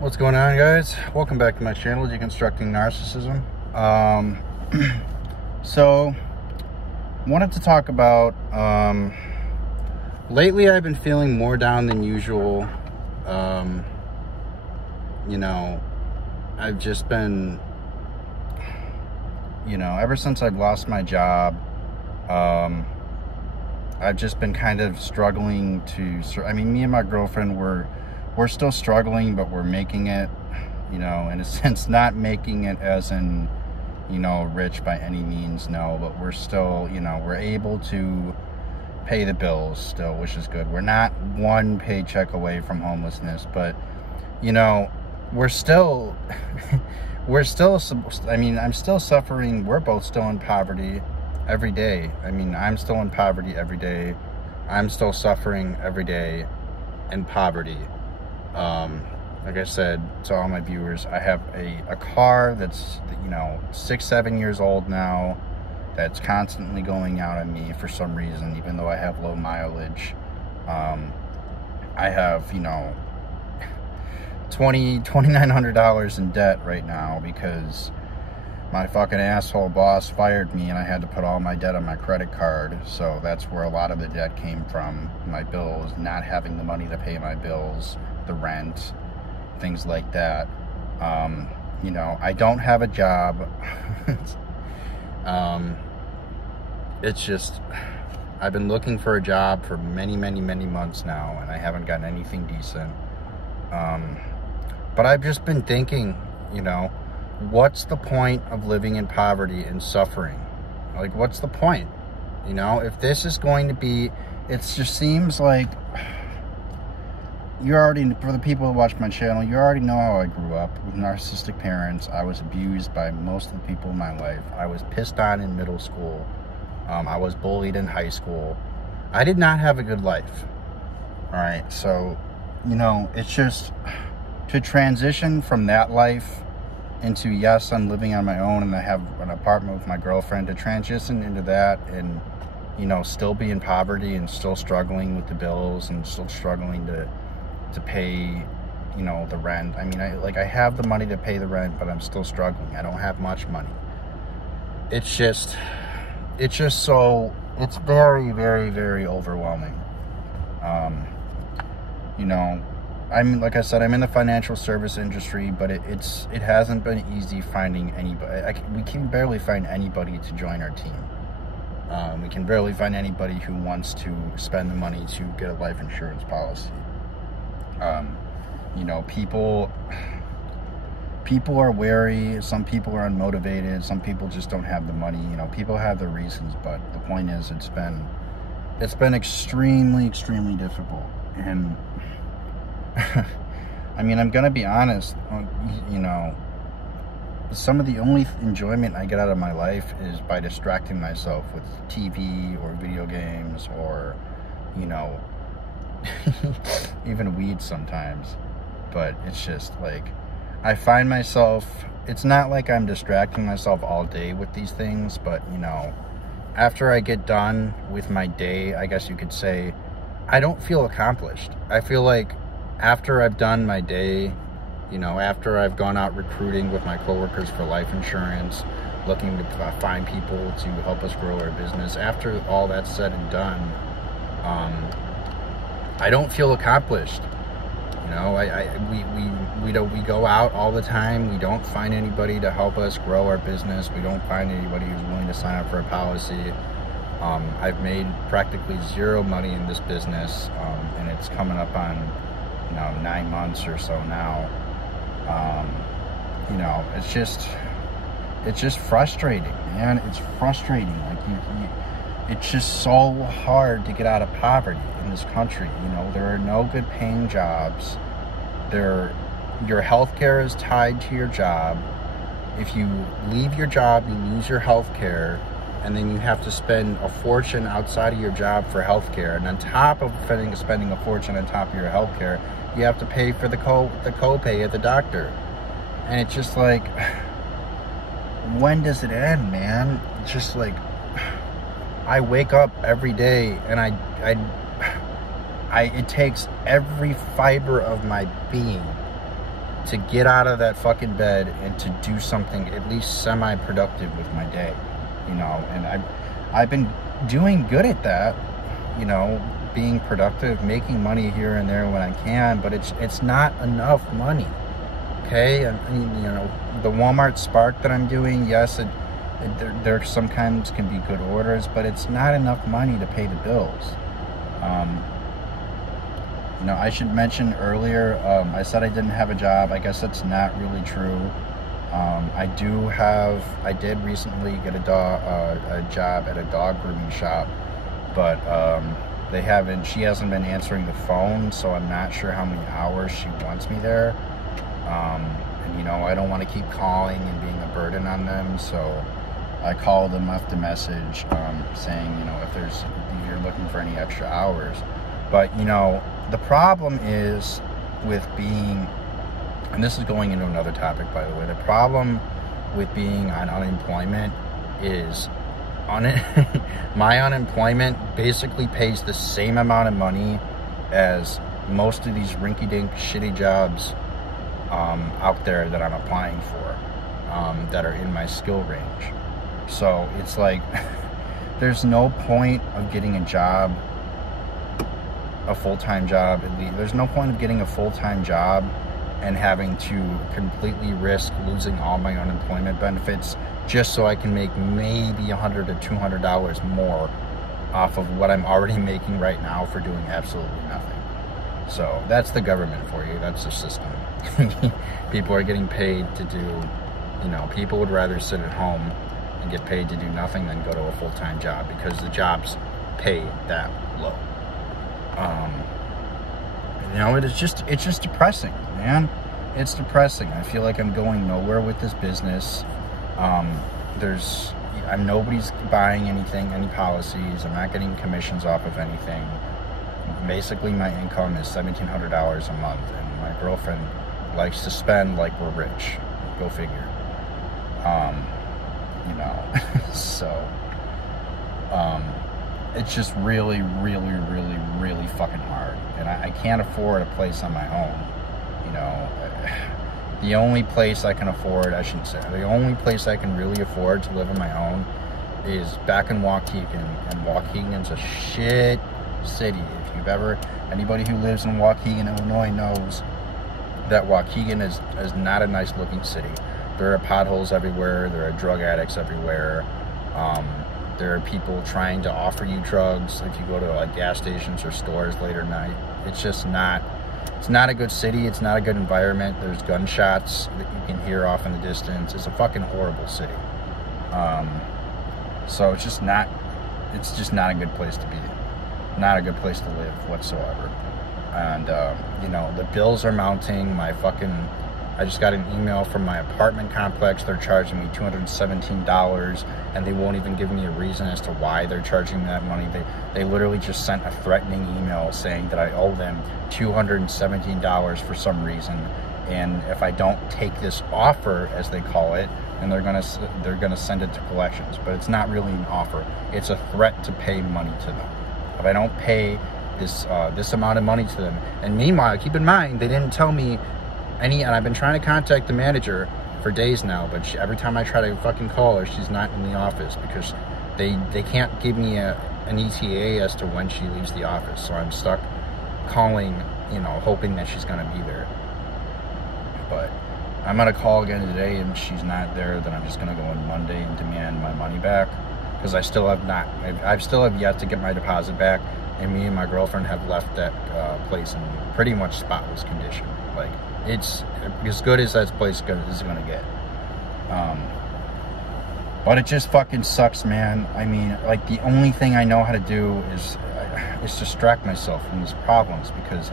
What's going on, guys? Welcome back to my channel, Deconstructing Narcissism. So wanted to talk about lately I've been feeling more down than usual. I've just been, ever since I've lost my job, I've just been kind of struggling to, me and my girlfriend, we're still struggling, but we're making it, in a sense, not making it as in, rich by any means, no, but we're still, we're able to pay the bills still, which is good. We're not one paycheck away from homelessness, but, we're still, I'm still suffering. We're both still in poverty every day. I'm still in poverty every day. I'm still suffering every day in poverty. Like I said to all my viewers, I have a car that's, 6-7 years old now, that's constantly going out on me for some reason, even though I have low mileage. I have, $2,900 in debt right now because my fucking asshole boss fired me and I had to put all my debt on my credit card. So that's where a lot of the debt came from. My bills, not having the money to pay my bills, the rent, things like that. I don't have a job. It's just, I've been looking for a job for many months now, and I haven't gotten anything decent. But I've just been thinking, what's the point of living in poverty and suffering? Like, what's the point? If this is going to be, it just seems like, for the people who watch my channel, you already know how I grew up with narcissistic parents. I was abused by most of the people in my life. I was pissed on in middle school. I was bullied in high school. I did not have a good life. All right, so, it's just, to transition from that life into, yes, I'm living on my own and I have an apartment with my girlfriend, to transition into that and, still be in poverty and still struggling with the bills and still struggling to pay, the rent. I have the money to pay the rent, but I'm still struggling. I don't have much money. It's just so, it's very, very overwhelming. Like I said, I'm in the financial service industry, but it hasn't been easy finding anybody. We can barely find anybody to join our team. We can barely find anybody who wants to spend the money to get a life insurance policy. People are wary. Some people are unmotivated. Some people just don't have the money. People have their reasons, but the point is, it's been extremely difficult. And I'm gonna be honest, some of the only enjoyment I get out of my life is by distracting myself with TV or video games or, even weed sometimes. But it's just like, I find myself, it's not like I'm distracting myself all day with these things, but, after I get done with my day, I guess you could say, I don't feel accomplished. I feel like after I've done my day, after I've gone out recruiting with my coworkers for life insurance, looking to find people to help us grow our business, after all that's said and done, I don't feel accomplished. We go out all the time. We don't find anybody to help us grow our business. We don't find anybody who's willing to sign up for a policy. I've made practically zero money in this business, and it's coming up on 9 months or so now. It's just frustrating, man. It's frustrating. Like it's just so hard to get out of poverty in this country. There are no good paying jobs. Your health care is tied to your job. If you leave your job, you lose your health care, and then you have to spend a fortune outside of your job for health care. And on top of spending a fortune on top of your health care, you have to pay for the copay at the doctor. And it's just like, when does it end, man? It's just like, I wake up every day and it takes every fiber of my being to get out of that fucking bed and to do something at least semi-productive with my day, you know. And I've been doing good at that, you know, being productive, making money here and there when I can, but it's not enough money. Okay, and you know, the Walmart Spark that I'm doing, yes, there sometimes can be good orders, but it's not enough money to pay the bills. You know, I should mention earlier, I said I didn't have a job. I guess that's not really true. I did recently get a job at a dog grooming shop, but she hasn't been answering the phone, so I'm not sure how many hours she wants me there. And you know, I don't want to keep calling and being a burden on them, so I called and left a message saying, you know, if you're looking for any extra hours. But you know, the problem is with being, and this is going into another topic, by the way, the problem with being on unemployment is my unemployment basically pays the same amount of money as most of these rinky-dink shitty jobs out there that I'm applying for, that are in my skill range. So it's like, there's no point of getting a job, a full-time job at least. There's no point of getting a full-time job and having to completely risk losing all my unemployment benefits just so I can make maybe $100 to $200 more off of what I'm already making right now for doing absolutely nothing. So that's the government for you. That's the system. People are getting paid to do, you know, people would rather sit at home and get paid to do nothing than go to a full-time job because the jobs pay that low. You know, it's just depressing, man. It's depressing. I feel like I'm going nowhere with this business. Nobody's buying anything, any policies. I'm not getting commissions off of anything. Basically, my income is $1,700 a month, and my girlfriend likes to spend like we're rich. Go figure. You know, so it's just really, really, really, really fucking hard, and I can't afford a place on my own. You know, the only place I can afford, I shouldn't say, the only place I can really afford to live on my own is back in Waukegan, and Waukegan's a shit city. If you've ever, anybody who lives in Waukegan, Illinois knows that Waukegan is not a nice looking city. There are potholes everywhere, there are drug addicts everywhere, there are people trying to offer you drugs if you go to like gas stations or stores late at night. It's just not, it's not a good city, it's not a good environment. There's gunshots that you can hear off in the distance. It's a fucking horrible city. So it's just not a good place to be. Not a good place to live whatsoever. And you know, the bills are mounting. I just got an email from my apartment complex. They're charging me $217, and they won't even give me a reason as to why they're charging me that money. They literally just sent a threatening email saying that I owe them $217 for some reason, and if I don't take this offer, as they call it, and they're gonna send it to collections. But it's not really an offer. It's a threat to pay money to them. If I don't pay this amount of money to them, and meanwhile, keep in mind, they didn't tell me and I've been trying to contact the manager for days now, but every time I try to fucking call her, she's not in the office because they can't give me an ETA as to when she leaves the office. So I'm stuck calling, you know, hoping that she's gonna be there. But I'm gonna call again today, and if she's not there, then I'm just gonna go on Monday and demand my money back, because I still have yet to get my deposit back, and me and my girlfriend have left that place in pretty much spotless condition. Like, it's as good as that place is gonna get. But it just fucking sucks, man. I mean, like, the only thing I know how to do is distract myself from these problems, because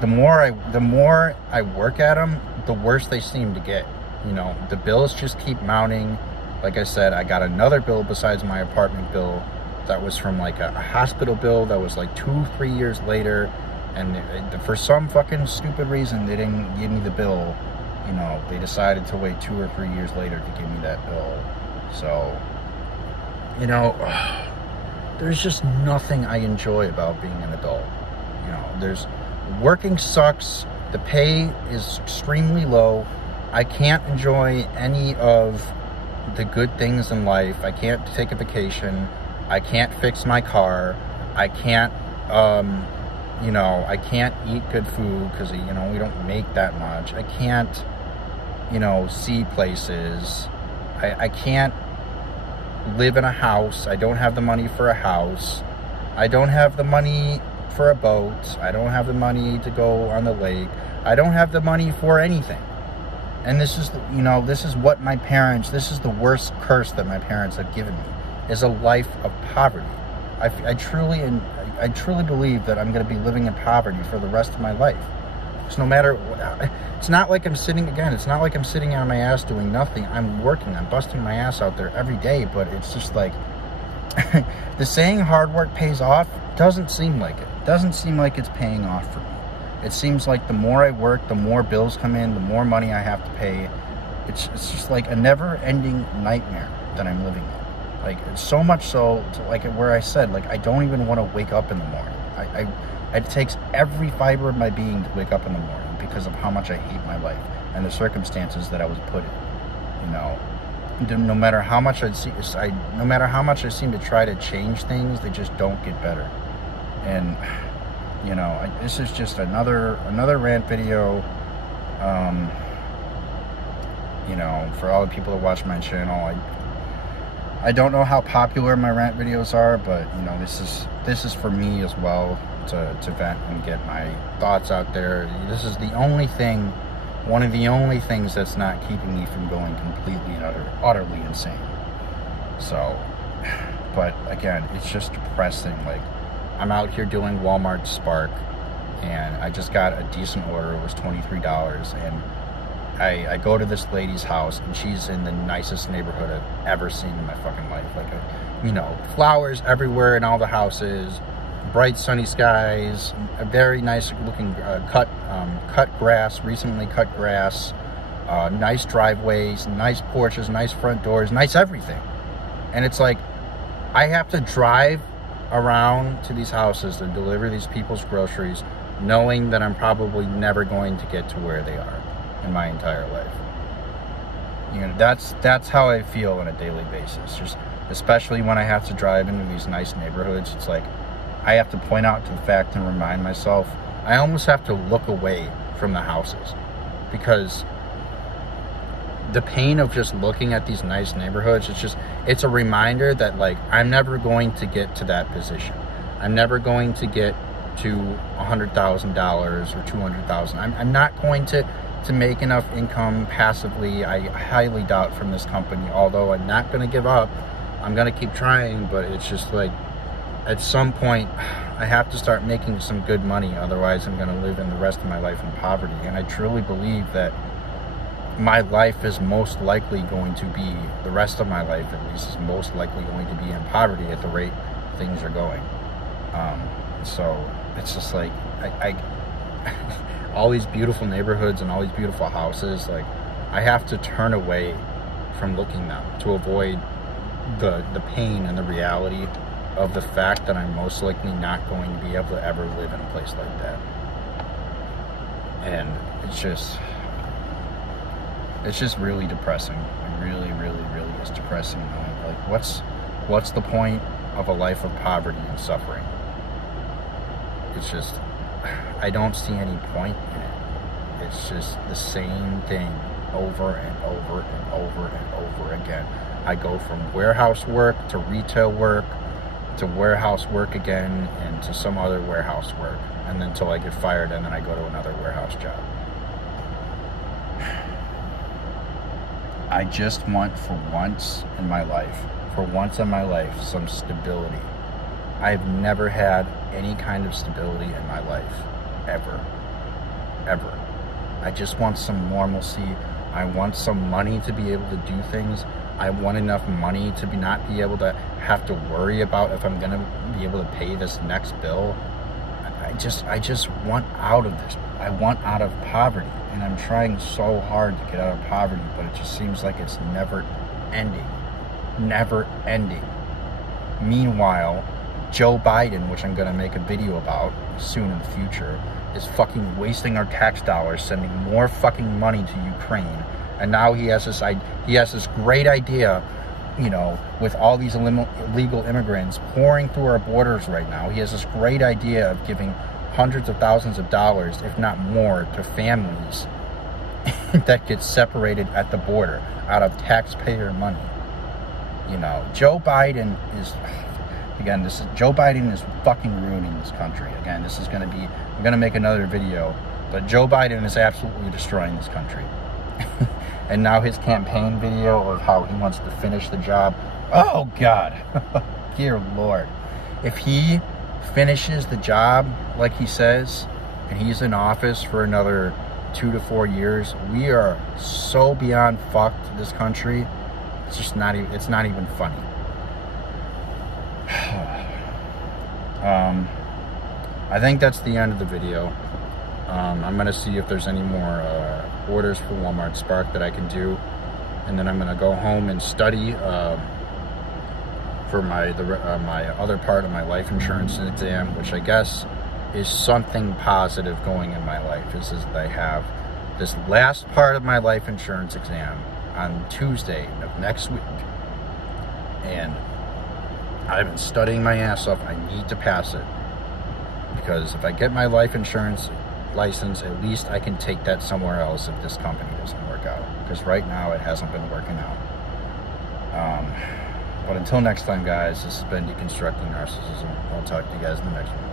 the more I work at them, the worse they seem to get. You know, the bills just keep mounting. Like I said, I got another bill besides my apartment bill that was from like a hospital bill that was like 2-3 years later, and for some fucking stupid reason they didn't give me the bill. You know, they decided to wait 2 or 3 years later to give me that bill. So, you know, there's just nothing I enjoy about being an adult. You know, working sucks, The pay is extremely low. I can't enjoy any of the good things in life. I can't take a vacation. I can't fix my car. I can't, I can't eat good food because, we don't make that much. I can't, see places. I can't live in a house. I don't have the money for a house. I don't have the money for a boat. I don't have the money to go on the lake. I don't have the money for anything. And this is, this is what this is the worst curse that my parents have given me, is a life of poverty. I truly believe that I'm going to be living in poverty for the rest of my life. So no matter, it's not like I'm sitting on my ass doing nothing. I'm working, I'm busting my ass out there every day, but it's just like, the saying hard work pays off doesn't seem like it. Doesn't seem like it's paying off for me. It seems like the more I work, the more bills come in, the more money I have to pay. It's just like a never-ending nightmare that I'm living in. Like, it's so much so, to like where I said, like, I don't even want to wake up in the morning. It takes every fiber of my being to wake up in the morning because of how much I hate my life and the circumstances that I was put in. No matter how much I seem to try to change things, they just don't get better. And this is just another rant video. For all the people that watch my channel, I don't know how popular my rant videos are, but this is for me as well, to vent and get my thoughts out there. This is one of the only things that's not keeping me from going completely and utterly insane. So, but again, it's just depressing. Like, I'm out here doing Walmart Spark, and I just got a decent order. It was $23, and I go to this lady's house, and she's in the nicest neighborhood I've ever seen in my fucking life. Like, flowers everywhere in all the houses, bright sunny skies, a very nice looking cut grass, recently cut grass, nice driveways, nice porches, nice front doors, nice everything. And it's like, I have to drive around to these houses to deliver these people's groceries, knowing that I'm probably never going to get to where they are in my entire life. That's how I feel on a daily basis. Just especially when I have to drive into these nice neighborhoods, it's like I have to point out to the fact and remind myself. I almost have to look away from the houses, because the pain of just looking at these nice neighborhoods, it's a reminder that, like, I'm never going to get to that position. I'm never going to get to $100,000 or $200,000. I'm not going to make enough income passively, I highly doubt, from this company, although I'm not going to give up. I'm going to keep trying, but it's just like, at some point, I have to start making some good money, otherwise I'm going to live in the rest of my life in poverty. And I truly believe that my life is most likely going to be, the rest of my life at least, is most likely going to be in poverty at the rate things are going. So it's just like, all these beautiful neighborhoods and all these beautiful houses, like, I have to turn away from looking them to avoid the pain and the reality of the fact that I'm most likely not going to be able to ever live in a place like that. And it's just really depressing. It really, really, really is depressing. Like, what's the point of a life of poverty and suffering? It's just, I don't see any point in it. It's just the same thing over and over and over and over again. I go from warehouse work to retail work to warehouse work again and to some other warehouse work, and then until I get fired, and then I go to another warehouse job. I just want, for once in my life, some stability. I've never had any kind of stability in my life, ever. I just want some normalcy. I want some money to be able to do things. I want enough money to not be able to have to worry about if I'm gonna be able to pay this next bill. I just want out of this. I want out of poverty, and I'm trying so hard to get out of poverty, but it just seems like it's never ending. Meanwhile, Joe Biden, which I'm gonna make a video about soon in the future, is fucking wasting our tax dollars, sending more fucking money to Ukraine. And now he has this great idea, you know, with all these illegal immigrants pouring through our borders right now. He has this great idea of giving hundreds of thousands of dollars, if not more, to families that get separated at the border out of taxpayer money. You know, Joe Biden is, again, Joe Biden is fucking ruining this country. Again, this is going to be, I'm going to make another video, but Joe Biden is absolutely destroying this country. And now his campaign video of how he wants to finish the job. Oh, God. Dear Lord. If he finishes the job like he says, and he's in office for another 2 to 4 years, we are so beyond fucked, this country. It's just not even, it's not even funny. I think that's the end of the video. I'm going to see if there's any more orders for Walmart Spark that I can do. And then I'm going to go home and study for my other part of my life insurance exam, which I guess is something positive going in my life. Is that I have this last part of my life insurance exam on Tuesday of next week. And I've been studying my ass off. I need to pass it. Because if I get my life insurance license, at least I can take that somewhere else if this company doesn't work out. Because right now it hasn't been working out. But until next time, guys, this has been Deconstructing Narcissism. I'll talk to you guys in the next one.